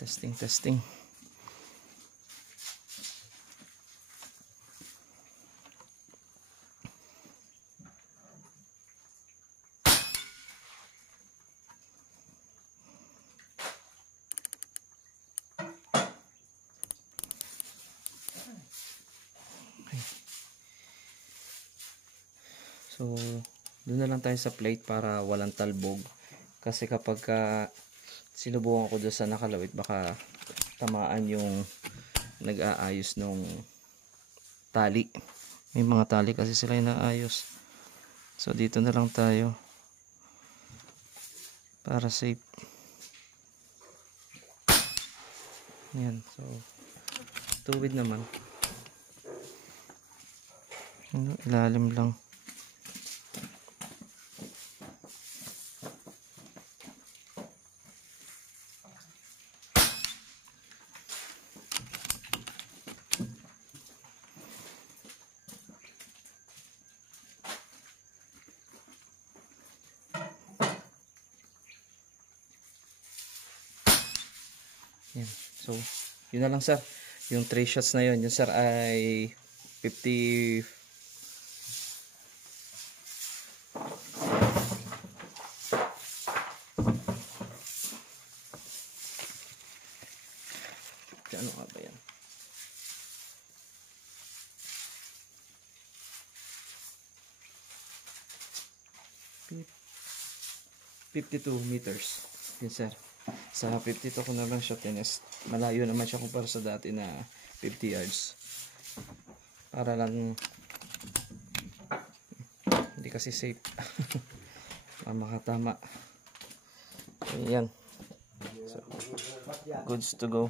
Testing. So, doon na lang tayo sa plate para walang talbog. Kasi kapag sinubukan ko doon sa nakalawit, baka tamaan yung nag-aayos nung tali. May mga tali kasi sila yung naayos. So, dito na lang tayo para safe. Yan. So, tuwid naman. Ilalim lang. Yan. So, yun na lang sir. Yung 3 shots na yun. Yung sir ay 50. Ano nga ba yan? 52 meters. Yun sir. Sa 52 ko naman siya tinest. Malayo naman siya kumpara sa dati na 50 yards. Para lang hindi kasi safe. Makatama. Ayan. So, goods to go.